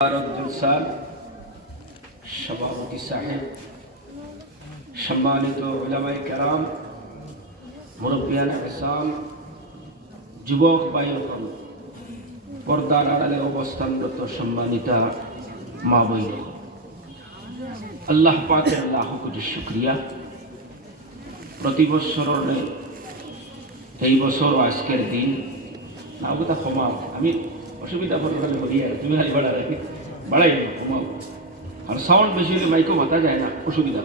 মুবারক জলসার সভাপতি যুবক পর্দার আড়ালে অবস্থানরত সম্মানিতা মা বইন আল্লাহ পাকের আল্লাহ কোটি শুক্রিয়া। প্রতি বৎসরের এই বছর আজকের দিন, না ক্ষমা আমি অসুবিধা পড়ে গেলে বলি আর তুমি রাখি বাড়াই ক্ষমা আর সাউন্ড বেশি হলে মাইকেও মাতা যায় না অসুবিধা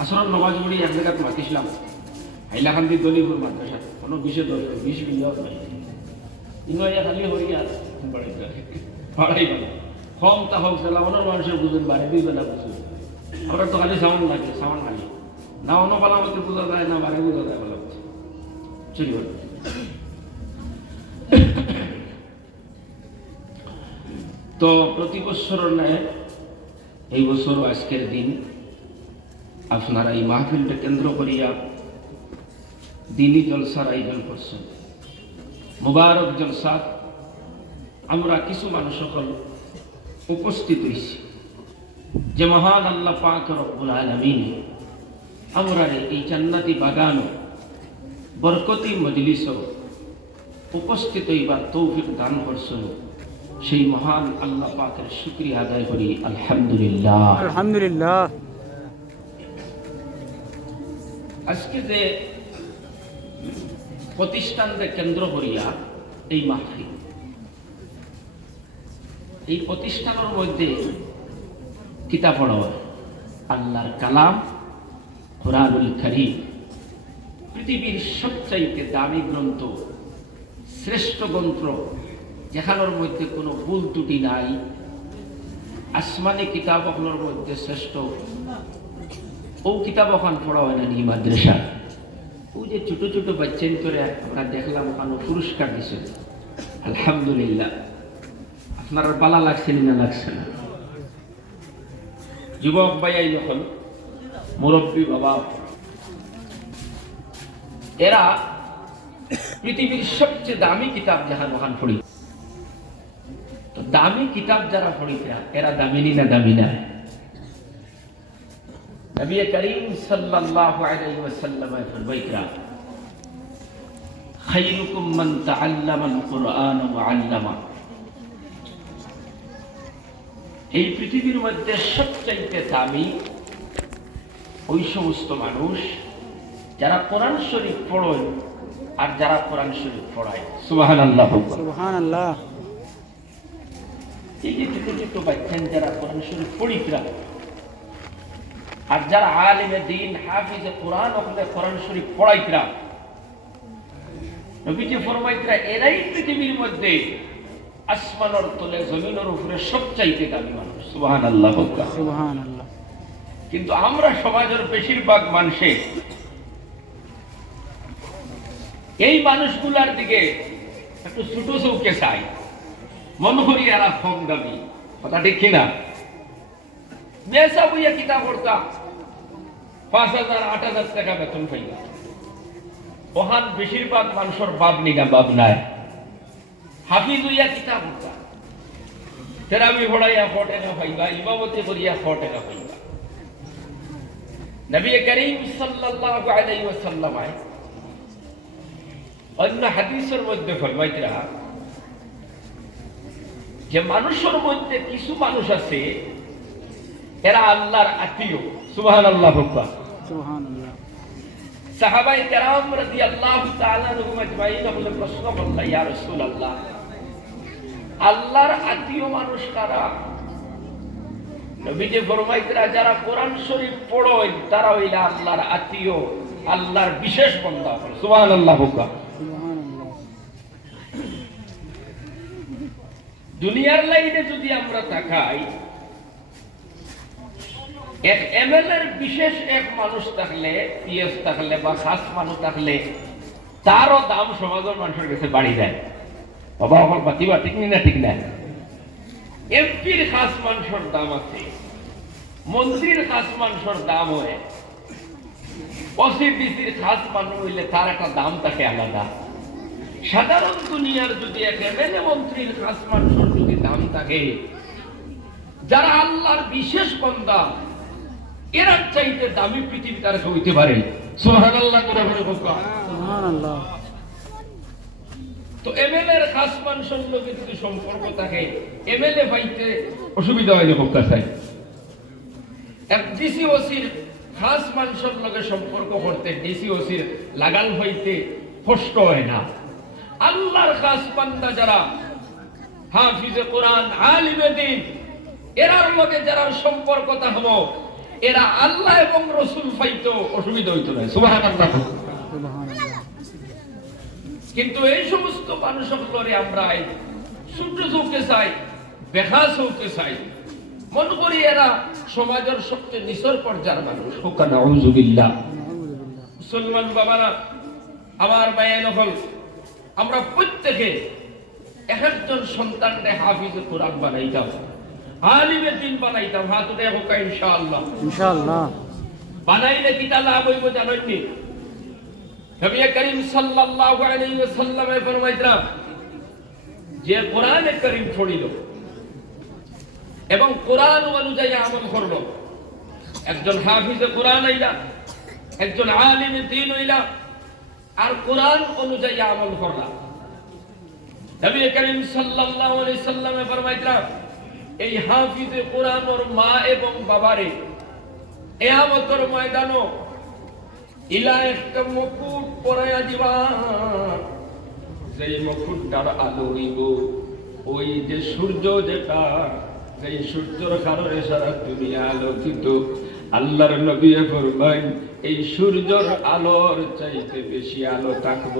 আসরের নমাজ পড়ি এক জায়গায় মাতিছিলাম হাইলাকান্দি দলিপুর মাদ্রাসা কোনো বিশে দশ বিশ মিলিয়ন নাই ইংরাজি খালি হই আর বাড়াই বাড়াই না কম তা হোক তাহলে অন্য মানুষের বুঝুন বাড়ি দুই বেলা বুঝুন আমরা তো খালি সাউন্ড লাগে সাউন্ড খালি না অন্য বেলা মধ্যে বোঝা যায় না বাড়ি বোঝা যায় বলা চলি বল তো প্রতি বছর ন্যায় এই বছর আজকের দিন আপনারা এই মাহফিলটা কেন্দ্র করিয়া দিনী জলসার আয়োজন করছেন। মুবারক জলসা। আমরা কিছু মানুষ সকল উপস্থিত হয়েছি যে মহান আল্লাহ পাক রব্বুল আলমিন আমরা এই জান্নাতি বাগান বরকতি মজলিস উপস্থিত হইবার তৌফিক দান করছেন। সেই মহান আল্লাহ পাকের শুক্রিয়া আদায় করি আলহামদুলিল্লাহ। আলহামদুলিল্লাহ। আজকে যে প্রতিষ্ঠানকে কেন্দ্র করিয়া এই মাহফিল এই প্রতিষ্ঠানের মধ্যে কিতাব পড়া হয় আল্লাহর কালাম কোরআনুল করিম পৃথিবীর সবচাইতে দামি গ্রন্থ শ্রেষ্ঠ গ্রন্থ যেখানোর মধ্যে কোনো ভুল ত্রুটি নাই। আসমানি কিতাব আপনার মধ্যে শ্রেষ্ঠ। ও কিতাব ওখান পড়া হয় না নি মাদ্রাসা। ও যে ছোট ছোট বাচ্চান করে আমরা দেখলাম ওখানে পুরস্কার দিছে। আলহামদুলিল্লাহ। আপনার বালা লাগছে না লাগছে না? যুবক ভাইয়াই যখন মুরব্বী বাবা। এরা পৃথিবীর সবচেয়ে দামি কিতাব যাহা ওখান পড়ি। দামি কিতাব যারা পড়িতে এরা দামিনী না দামি না? নবী করিম সাল্লাল্লাহু আলাইহি ওয়াসাল্লাম খায়রুকুম মান তাআল্লামা আল কুরআন ওয়া আল্লামা। এই পৃথিবীর মধ্যে সবচাইতে দামি ওই সমস্ত মানুষ যারা কোরআন শরীফ পড়েন আর যারা কোরআন শরীফ পড়ায়। সুবহানাল্লাহ। সুবহানাল্লাহ। এই যে ছোট ছোট বাচ্চান যারা কোরআন শরীফ আর যারা আলিমে দিন হাফিজে কোরআন ওখানে কোরআন শরীফ নবীজি ফরমাইতরা এরাই পৃথিবীর মধ্যে আসমানের তলে জমিনের উপরে সবচাইতে দামি মানুষ। সুবাহান আল্লাহ সুবহানাল্লাহ। কিন্তু আমরা সমাজের বেশিরভাগ মানুষে এই মানুষগুলার দিকে একটু ছোট চৌকে চাই। মনে করি এরা কম দামি। কথা ঠিক কিনা? বেসা বইয়া কিতাব পড়তাম পাঁচ হাজার, আট হাজার টাকা বেতন পাইবা ওহান বেশিরভাগ মানুষের বাপ নিগা বাপ নাই। হাফিজ হইয়া কিতাব পড়তাম তেরামি পড়াইয়া শ টাকা পাইবা, ইমামতি করিয়া শ টাকা পাইবা। নবী করিম সাল্লাল্লাহু আলাইহি ওয়াসাল্লাম অন্য হাদিসের মধ্যে ফরমাইতরা যে মানুষের মধ্যে কিছু মানুষ আছে এরা আল্লাহর আত্মীয়। সুবহানাল্লাহ হুব্বা। সুবহানাল্লাহ। সাহাবাই কেরাম আনহুম বলে প্রশ্ন করল ইয়া রাসূলুল্লাহ আল্লাহর আত্মীয় মানুষ কারা? নবীজি ফরমাইতরা যারা কোরআন শরীফ তারা হইলা আল্লাহর আত্মীয় আল্লাহর বিশেষ বন্ধা হুব্বা সুবহানাল্লাহ দুনিয়ার লাইনে যদি আমরা তাকাই, এক এমএল এর বিশেষ এক মানুষ থাকলে, পিএস থাকলে বা খাস মানুষ থাকলে, তারও দাম সমাজের মানুষের কাছে বাড়ি যায়। বাবা আমার বাতিবা ঠিক না ঠিক না? এমপির খাস মানুষের দাম আছে, মন্ত্রীর খাস মানুষের দাম হয়, ওসিডিসির খাস মানুষ হইলে তার একটা দাম থাকে আলাদা। সাধারণ দুনিয়ার যদি এক এমএলএ মন্ত্রীর খাস মানুষের থাকে যারা আল্লাহর বিশেষ বন্দা এরা চাইতে দামি পৃথিবী তারা হইতে পারে। করে। তো যদি সম্পর্ক থাকে এমএলএ পাইতে অসুবিধা হয় না বক্তা সাহেব ডিসি ওসির খাস মানুষের লোকে সম্পর্ক করতে ডিসি ওসির লাগাল হইতে কষ্ট হয় না। আল্লাহর খাস বান্দা যারা হাফিজে কোরআন আলিমে দিন। এরার লগে যারা সম্পর্ক থাকব এরা আল্লাহ এবং রসুল পাইতো অসুবিধা হইতো না। সুবহানাল্লাহ। কিন্তু এই সমস্ত মানুষগুলোরে আমরা সূর্য চৌকে চাই বেখা চৌকে চাই। মন করি এরা সমাজের সবচেয়ে নিচর পর্যায়ের মানুষ। হোকা নাউজুবিল্লাহ। মুসলমান বাবারা আমার মায়ের নকল আমরা প্রত্যেকে এক একজন সন্তানকে হাফিজে কোরআন বানাইতাম। আলিমে দিন বানাইতাম হাত উঠে হোকা ইনশাআল্লাহ। ইনশাআল্লাহ। বানাইলে কিতা লাভ হইব জানেননি নবী করিম সাল্লাল্লাহু আলাইহি ওয়াসাল্লামে ফরমাইতরা যে কোরআনে করিম পড়িল এবং কোরআন অনুযায়ী আমল করল। একজন হাফিজে কোরআন হইলা একজন আলিমে দিন হইলা আর কোরআন অনুযায়ী আমল করলা। নবী করিম সাল্লাল্লাহু আলাইহি সাল্লামে ফরমাইতরা এই হাফিজে কোরআন ওর মা এবং বাবারে এয়ামতর ময়দানো ইলা একটা মুকুট পরাইয়া দিবা। যেই মুকুটটার আলো হইব ওই যে সূর্য যেটা সেই সূর্যর কারণে সারা দুনিয়া আলোকিত। আল্লাহর নবী ফরমান এই সূর্যর আলোর চাইতে বেশি আলো থাকব।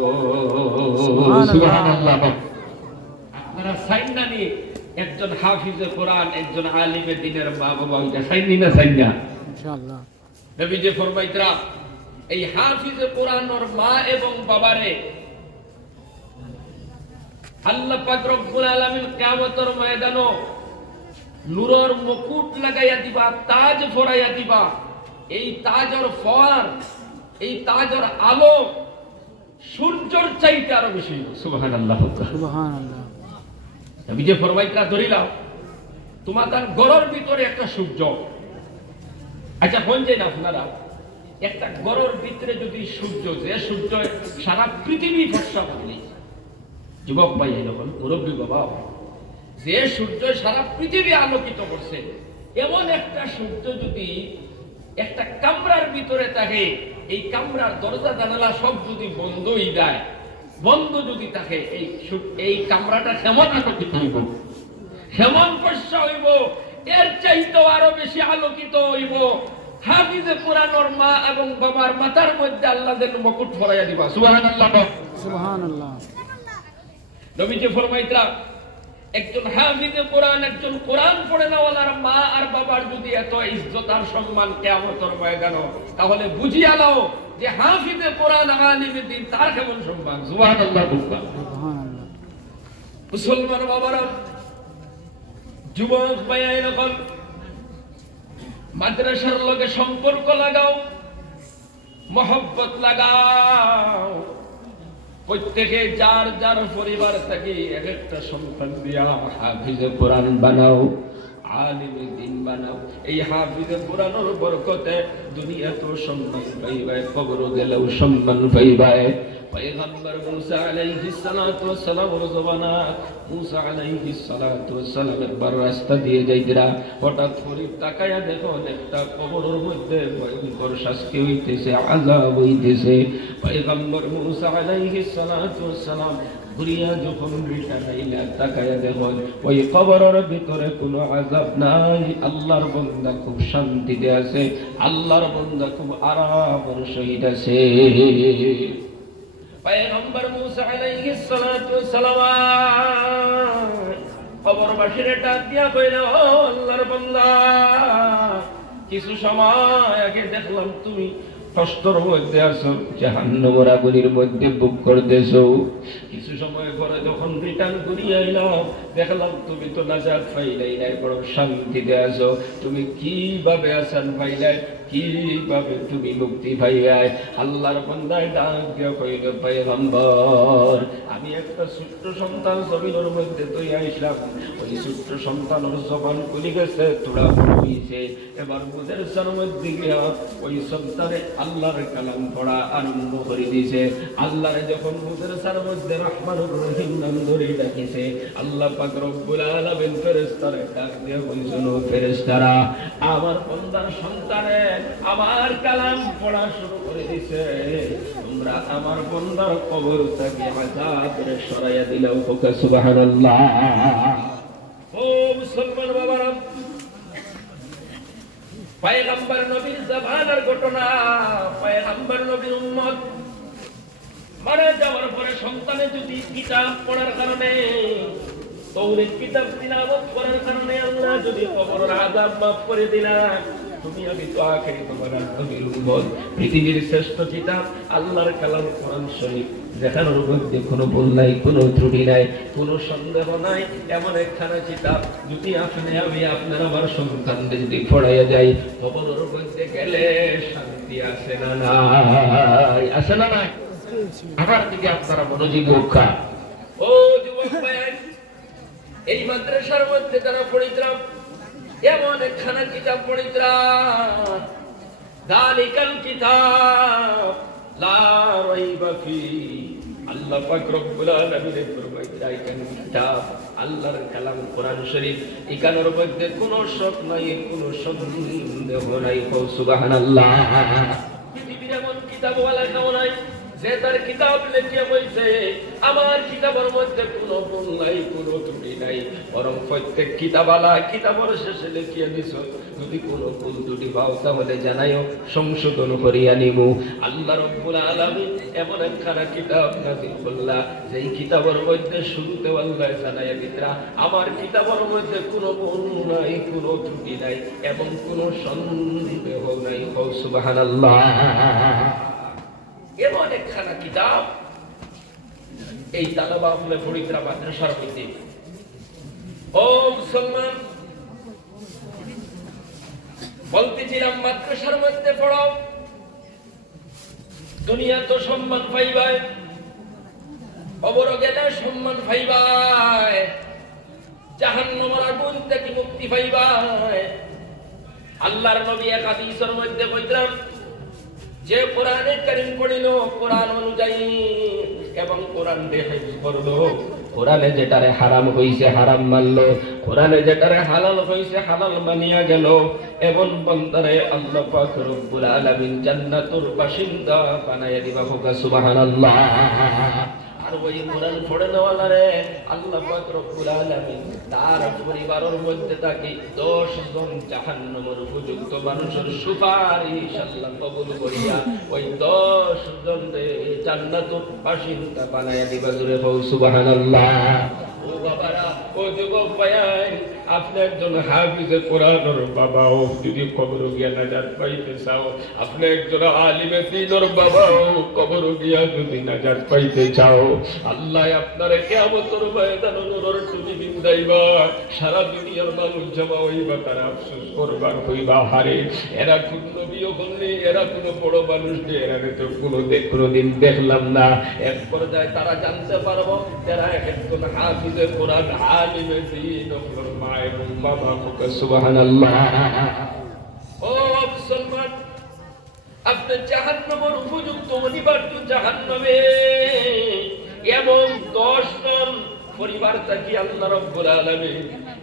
সুবহানাল্লাহ। আপনারা সাইন না নিয়ে একজন হাফিজে কোরআন একজন আলিমে দিনের মা বাবা ওইটা সাইনি না সাইন না নবী যে ফরমাইতরা এই হাফিজে কোরআন ওর মা এবং বাবারে আল্লাহ পাক রব্বুল আলামিন কিয়ামতের ময়দানো নূরের মুকুট লাগাইয়া দিবা তাজ ফরাইয়া দিবা। এই তাজর ফর এই তাজর আলো সূর্যর চাইতে আরও বেশি। সুবহানাল্লাহ। সুবহানাল্লাহ। নবী যে ভিতরে একটা সূর্য আচ্ছা আপনারা। একটা ভিতরে যদি সূর্য যে সূর্য সারা পৃথিবী করলি যুবক ভাই এরকম মুরব্বী বাবা। যে সূর্য সারা পৃথিবী আলোকিত করছে, এমন একটা সূর্য যদি একটা কামরার ভিতরে থাকে, এই কামরার দরজা জানালা সব যদি বন্ধ হয়ে যায় বন্ধ যদি থাকে এই এই কামরাটা কেমন আলোকিত হইব। হেমন শস্য হইব এর চাইতে আরও বেশি আলোকিত হইব। হাফিজে পুরানোর মা এবং বাবার মাথার মধ্যে আল্লাহ যেন মুকুট ফরাইয়া দিবা। সুবহানাল্লাহ। সুবহানাল্লাহ। নবীজি ফরমাইতরা একজন হাফিজে কোরআন একজন কোরআন পড়ে নেওয়ালার মা আর বাবার যদি এত ইজ্জত আর সম্মান কেয়ামতের ময়দানো তাহলে বুঝিয়া লাও যে হাফিজে কোরআন আলিমে দিন তার কেমন সম্মান? সুবহানাল্লাহ সুবহানাল্লাহ। মুসলমান বাবারা যুবক ভাইয়া এরকম মাদ্রাসার লগে সম্পর্ক লাগাও মহব্বত লাগাও। প্রত্যেকে যার যার পরিবার থেকে এক একটা সন্তান দিয়া হাফিজে কোরআন বানাও। দুনিয়া তো সম্মান পাইবায় কবর গেলেও সম্মান পাইবায় পয়গম্বর মুসা আলাইহিস সালাতু ওয়াস সালাম রজবানা মুসা আলাইহিস সালাতু ওয়াস সালাম একবার রাস্তা দিয়ে যাইতরা হঠাৎ করে তাকায়া দেখো, একটা কবরের মধ্যে ভয়ঙ্কর শাস্তি হইতেছে, আযাব হইতেছে। পয়গম্বর মুসা আলাইহিস সালাতু ওয়াস সালাম ঘুরিয়া যখন রিটা নাইলা তাকায়া দেখো, ওই কবরের ভিতরে কোনো আযাব নাই। আল্লাহর বান্দা খুব শান্তিতে আছে, আল্লাহর বান্দা খুব আরামের সহিত আছে। পয়গম্বর মুসা আলাইহিস সালাতু সালাম দিয়া কইল, ও আল্লাহর বান্দা, কিছু সময় আগে দেখলাম তুমি কষ্টর মধ্যে আছো, জাহান্নামের আগুনের মধ্যে বুক করতেছো। কিছু সময় পরে যখন রিটার্ন করিয়া এলাম দেখলাম তুমি তো নাজাত পাইলাই নাই বড় শান্তিতে আছো। তুমি কীভাবে আসান পাইলাই কীভাবে তুমি মুক্তি আল্লাহর বান্দায় কইল আমি একটা সন্তান জমিনের মধ্যে আইসলাম ওই সন্তানের খুলি গেছে, তোরা এবার বুঝের গিয়া ওই সন্তানে আল্লাহর কালাম পড়া আরম্ভ করে দিয়েছে আল্লাহরে যখন বুঝের সার মধ্যে রহমানুর রহিম নাম ধরে ডাকিছে, আল্লাহ পাক রব্বুল আলামিন ডাক দিয়ে বলছেন ও ফেরেশতারা, আমার বন্দার সন্তানে আমার কালাম পড়া শুরু করে দিছে। তোমরা আমার বন্দার কবর থেকে আযাবের সরাইয়া দিলাও ওকে ও মুসলমান নবীর ঘটনা নবীর উম্মত মারা যাওয়ার পরে সন্তানে যদি কিতাব পড়ার কারণে তৌরের কিতাব করার কারণে আল্লাহ যদি কবরের আযাব মাফ করে দিলাম তুমি আমি তো আখেরি তোমার উম্মত। পৃথিবীর শ্রেষ্ঠ কিতাব আল্লাহর কালাম কোরআন শরীফ। দেখানোর মধ্যে কোনো ভুল নাই, কোনো ত্রুটি নাই, কোনো সন্দেহ নাই, এমন একখানা কিতাব। যদি আপনি, আমি আপনার আমার সন্তানদের যদি পড়াইয়া যাই, কবরের মধ্যে গেলে শান্তি আছে না নাই? আছে না নাই? আমার দিকে আপনারা মনোযোগী হোকা। ও যুবক এই মাদ্রাসার মধ্যে যারা পড়িতাম এমন একখানা কিতাব পড়িতাম দালিকাল কিতাব, লা রাইবা ফি, আল্লাহ পাক রব্বুল আলামিন ফরমাইতে রাইতেন কিতাব, আল্লাহর কালাম কোরআন শরীফ। এখানের মধ্যে কোনো শক নাই, কোনো সন্দেহ নাই। সুবহানাল্লাহ। পৃথিবীর এমন কিতাবওয়ালা কেউ নাই। যে তার কিতাব লেখিয়া বলছে আমার কিতাবের মধ্যে কোনো ভুল নাই, কোনো ত্রুটি নাই। বরং প্রত্যেক কিতাবালা কিতাবের শেষে লেখিয়া দিছ, যদি কোনো ভুল ত্রুটি পাও তাহলে জানাইও, সংশোধন করিয়া নিমু আল্লাহ রব্বুল আলামিন এমন একখানা কিতাব নাজিল করলা, যেই কিতাবের মধ্যে শুরুতে আল্লাহ জানাইয়া দিতরা আমার কিতাবের মধ্যে কোনো ভুল নাই, কোনো ত্রুটি নাই, এবং কোনো সন্দেহ নাই। কও সুবহানাল্লাহ। এমন একখানা কিতাব এই তালাবা ফুলে ফরিদরা মাদ্রাসার মধ্যে। ও মুসলমান, বলতেছিলাম, মাদ্রাসার মধ্যে পড়ো। দুনিয়া তো সম্মান পাইবায় অবর গেলে সম্মান পাইবায়, জাহান্নামের আগুন থেকে মুক্তি পাইবায়। আল্লাহর নবী এক হাদিসের মধ্যে কইতাম যে কোরআনে করিম পড়িল, কোরআন অনুযায়ী এবং কোরআন দেখে করল কোরআনে যেটারে হারাম হইছে হারাম মানলো, কোরআনে যেটারে হালাল হইছে হালাল মানিয়া গেল। এবং বন্দরে আল্লাহ পাক রব্বুল আলামিন জান্নাতুর বাসিন্দা বানাইয়া দিবা হোক সুবহানাল্লাহ। ওই কোরআন পড়ে নেওয়ালা রে। আল্লাহ রব্বুল আলামিন তার পরিবারের মধ্যে তাকে 10 জন জাহান্নামের উপযুক্ত মানুষের সুপারিশ আল্লাহ কবুল করিয়া ওই 10 জন জান্নাতুর বাসিন্দা বানায়া দিবা জুড়ে হও সুবহানাল্লাহ। ও বাবারা, ও যুবক ভাইয়াই আপনি একজন হাফিজে কোরআনের বাবাও যদি কবর গিয়া নাজাত পাইতে চাও আপনি একজন আলিমে দিনের বাবাও কবর গিয়া যদি নাজাত পাইতে চাও, আল্লাহ আপনার কেমতর ময়দান নূরের টুনি বিন্দাইবা, সারা দুনিয়ার মানুষ জমা হইবা, তারা আফসোস করবার হইবা, হারে, এরা কোন নবীও বললি এরা কোনো বড় মানুষ নেই, এরা তো কোনো কোনোদিন দেখলাম না। এক পর্যায়ে তারা জানতে পারব এক একজন হাফিজে কোরআন আলিমে দিন ওর মা এবং বাবা পরিবার থাকি আল্লাহ রব্বুল আলামিন।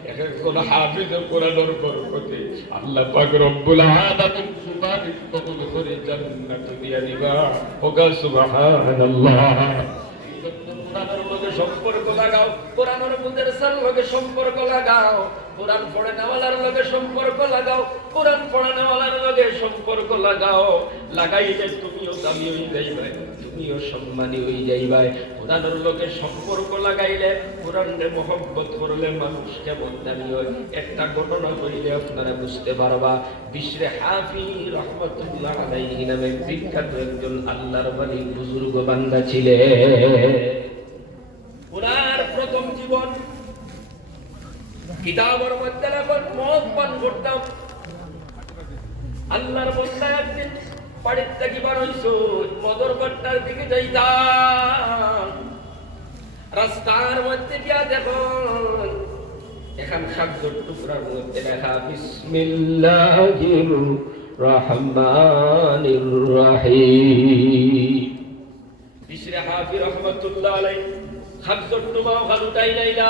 এক একজন হাফিজ কোরআনের বরকতে মুদারসার লগে সম্পর্ক লাগাও। কোরআন পড়ে নেওয়ালার লগে সম্পর্ক লাগাও। কোরআন পড়ে নেওয়ালার লগে সম্পর্ক লাগাও। লাগাইলে তুমিও দামি হয়ে যাইবে, তুমিও সম্মানী হয়ে যাইবে। কোরআনের লগে সম্পর্ক লাগাইলে কোরআনের মহব্বত করলে মানুষ কেমন দামি হয়? একটা ঘটনা কইলে আপনারা বুঝতে পারবা। বিশ্রে হাফি রহমতুল্লাহ আলাইহি নামে বিখ্যাত একজন আল্লাহর বাণী বুজুর্গ বান্দা ছিলেন। কিতাবের মধ্যে এখন মদ পান করতাম। আল্লাহর বন্দা একদিন বাড়ির থেকে বার হইছো, মদর ঘরটার দিকে যাইতাম। রাস্তার মধ্যে গিয়া দেখুন এখান খাদ্যর টুকরার মধ্যে লেখা, বিসমিল্লাহির রহমানির রহিম। বিশরে হাফি রহমাতুল্লাহ আলাই খাদ্যর টুমা ওখান উঠাই লাইলা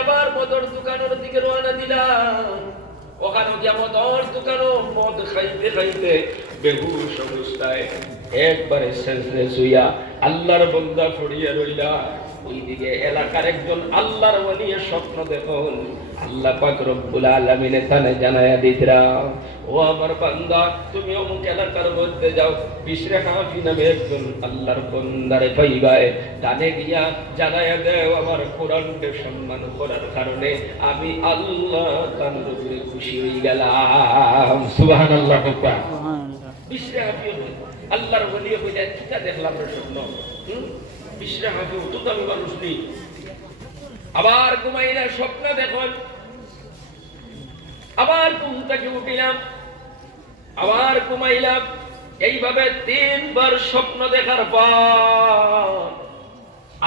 আবার মদর দোকানের দিকে গিয়া মদর মদ খাইতে একবারে শেষে শুইয়া আল্লাহর বন্দা পড়িয়া রইলা ওইদিকে এলাকার একজন আল্লাহর ওয়ালিয়ে স্বপ্ন দেখুন। আল্লাহ পাক রব্বুল আলামিনে তানে জানায়া দিতরা ও আমার বান্দা তুমি অমুক এলাকার মধ্যে যাও। বিশরে হাফি নামে একজন আল্লাহর বন্দারে পাইবায়। তানে গিয়া জানায়া দেও আমার কোরআনকে সম্মান করার কারণে আমি আল্লাহ উপরে খুশি হয়ে গেলাম। সুবহানাল্লাহ সুবহানাল্লাহ। বিশরে হাফি আল্লাহর ওয়ালিয়ে কইলা কিটা দেখলাম স্বপ্ন। হুম? বিশরে হাফি তো আমি মানুষ নেই। আবার ঘুমাইলা স্বপ্ন দেখুন। আবার ঘুম থেকে উঠিলাম, আবার ঘুমাইলাম। এইভাবে তিনবার স্বপ্ন দেখার পর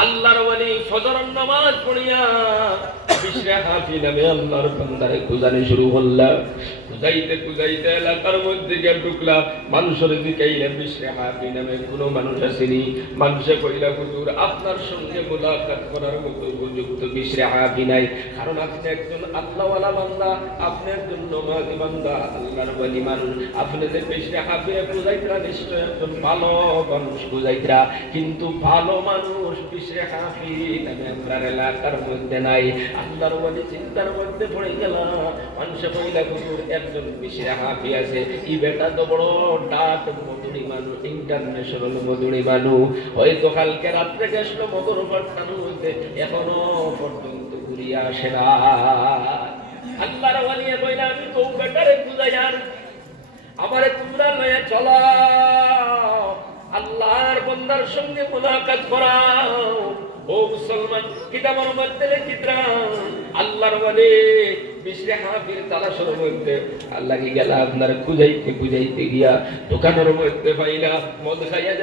আল্লাহর ওয়ালি ফজর নামাজ পড়িয়া বিশরে হাফি নামে আল্লাহর বান্দারে খুঁজানি শুরু করলাম। খুঁজাইতে খুঁজাইতে এলাকার মধ্যে গিয়ে ঢুকলাম মানুষের দিকে হাফি নামে কোনো মানুষ আসেনি। মানুষে কইলা, হুজুর, আপনার সঙ্গে মোলাকাত করার মতো উপযুক্ত বিশরে হাফি নাই কারণ আপনি একজন আল্লাহওয়ালা বান্দা, আপনি একজন নমাজি বান্দা, আল্লাহর ওয়ালি মানুষ। আপনি যে বিশরে হাফি বুঝাইতরা নিশ্চয় একজন ভালো মানুষ বুঝাইতরা। কিন্তু ভালো মানুষ বিশরে হাফি নামে আপনার এলাকার মধ্যে নাই? আল্লাহর ওয়ালি চিন্তার মধ্যে পড়ে গেলাম। মানুষে কইলা, হুজুর একজন বিশরে হাফি আছে। ই বেটা তো বড় ডাট মধুরি মানুষ ইন্টারন্যাশনাল মধুরি মানুষ হয়তো কালকে রাত্রে গেছিল মধুর পাঠানোর মধ্যে, এখনও পর্যন্ত ঘুরিয়া আসে না। আল্লাহর ওয়ালিয়ে কইলা আমি তো বেটারে বুঝাইয়ার আমারে তোমরা লয়ে চলো। আল্লাহর বন্দার সঙ্গে মুলাকাত করাও ও মুসলমান, কিতাবের মধ্যে লিখিত্রা আল্লাহর ওয়ালি আপনার খুঁজাইতে গিয়া দোকানের মধ্যে পাইলা মদ খাইয়া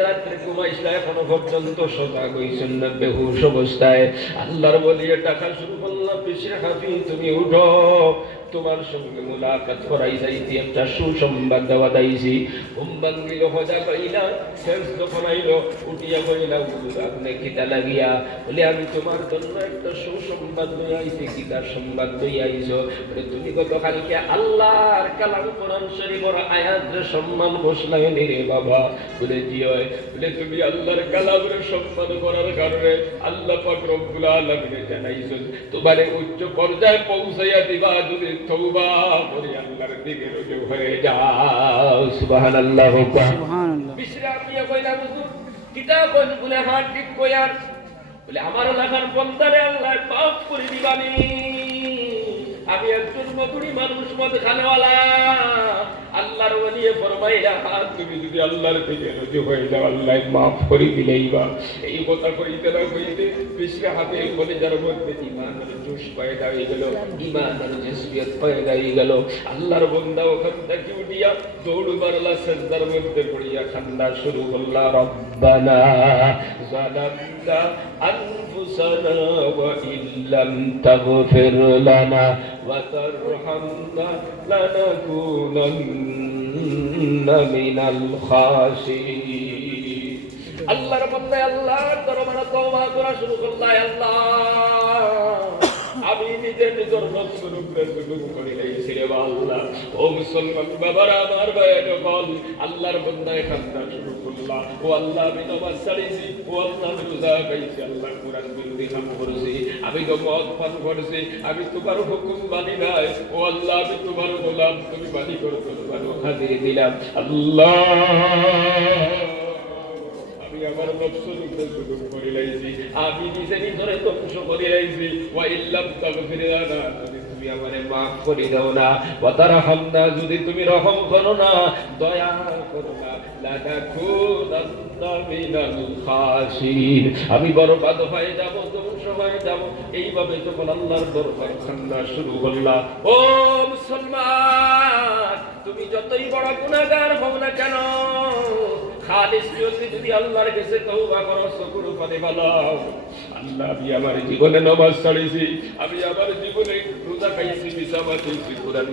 বেহুশ অবস্থায়। আল্লাহর বলিয়ে টাকা শুরু করলাম বিশরে হাফি তুমি উঠো। তোমার সঙ্গে মুলাকাত করাই যাইছি একটা সুসংবাদ দেওয়া দাইছি হুম্বান গিল হজা কইলা শেষ যখন আইলো উঠিয়া কইলা হুজুর, আপনি কিতা লাগিয়া? বলে আমি তোমার জন্য একটা সুসংবাদ লই আইছি কিতার সংবাদ লই আইছো। বলে, তুমি গতকালকে আল্লাহর কালাম কোরআন শরীফের আয়াতের সম্মান ঘোষণা নি রে বাবা। বলে, জি হয় বলে, তুমি আল্লাহর কালামের সম্মান করার কারণে আল্লাহ পাক রব্বুল আলামিন জানাইছেন, তোমারে উচ্চ পর্যায়ে পৌঁছাইয়া দিবা, যদি তওবা করে আল্লাহর দিকে রুজু হয়ে যাও। সুবহানাল্লাহ সুবহানাল্লাহ। বিশরা মিয়া কইলা হুজুর কিতাব বলে হাত ঠিক কইয়ার। বলে আমার লেখার বন্দারে আল্লাহ মাফ করে দিবানি। আমি একজন মধুরী মানুষ মদ খানেওয়ালা আল্লাহর ওলিয়ে ফরমাইলা হাত তুমি যদি আল্লাহর দিকে রুজু হয়ে যাও আল্লাহ মাফ করে দিলেই বা। এই কথা কইতে না কইতে বিশরা হাতে বলে যার মধ্যে ইমানের জোশ পয়দা হয়ে গেল ইমানের জেসবিয়ত পয়দা হয়ে গেল। আল্লাহর বন্দা ওখান থেকে উঠিয়া দৌড় মারলা সেজদার মধ্যে পড়িয়া খান্না শুরু করলা, রব্বানা জালামনা আনফুসানা ওয়া ইল্লাম তাগফির লানা ওয়া তারহামনা লানাকুনান্না মিনাল খাসিরিন। আল্লাহর বান্দা আল্লাহর দরবারে তওবা করা শুরু করলা আল্লাহ। আমি নিজে নিজের নফসের উপরে জুলুম করে লেগেছি রে আল্লাহ। ও মুসলমান বাবারা, আমার আল্লাহর কান্না শুরু ও আল্লাহ, আমি নামাজ ও আল্লাহ, আমি রোজা আল্লাহ কোরআন করেছি, আমি তো মদ পান করেছি, আমি তোমার হুকুম মানি নাই, ও আল্লাহ, আমি তোমার গোলাম, তুমি মানি করো, তোমার হাজিরে দিলাম, আল্লাহ। আমি যদি তুমি মাফ দাও না। যদি তুমি রহম করো না, দয়া করো না। আমি বরবাদ হয়ে যাব ধ্বংস হয়ে যাব। এইভাবে যখন আল্লাহর দরবারে কান্না শুরু করলাম ও মুসলমান, তুমি যতই বড় গুণাগার হও না কেন খালিস নিয়তে যদি আল্লাহর কাছে তওবা করো, শুকর করে বালাও আল্লাহ, আমি আমার জীবনে নামাজ ছাড়িছি আমি আমার জীবনে রোজা খাইছি মিসামা খাইছি কোরআন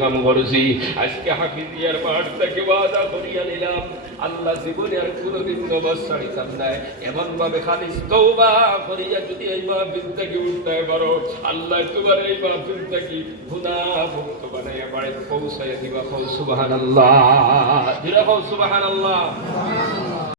কাম করেছি। আজকে হাফিজিয়ার মাঠ থেকে ওয়াদা করিয়া নিলাম। আল্লাহ জীবনে আর কোনোদিন নামাজ ছাড়িতাম না। এমন ভাবে খালিস তওবা করিয়া যদি এই মাহফিল থেকে উঠতে পারো, আল্লাহ তোমার এই মাহফিল থেকে গুনাহ মুক্ত বানাইয়া বাড়িতে পৌঁছাইয়া দিবা। কও সুবহানাল্লাহ। দিরা কও সুবহানাল্লাহ। Yeah.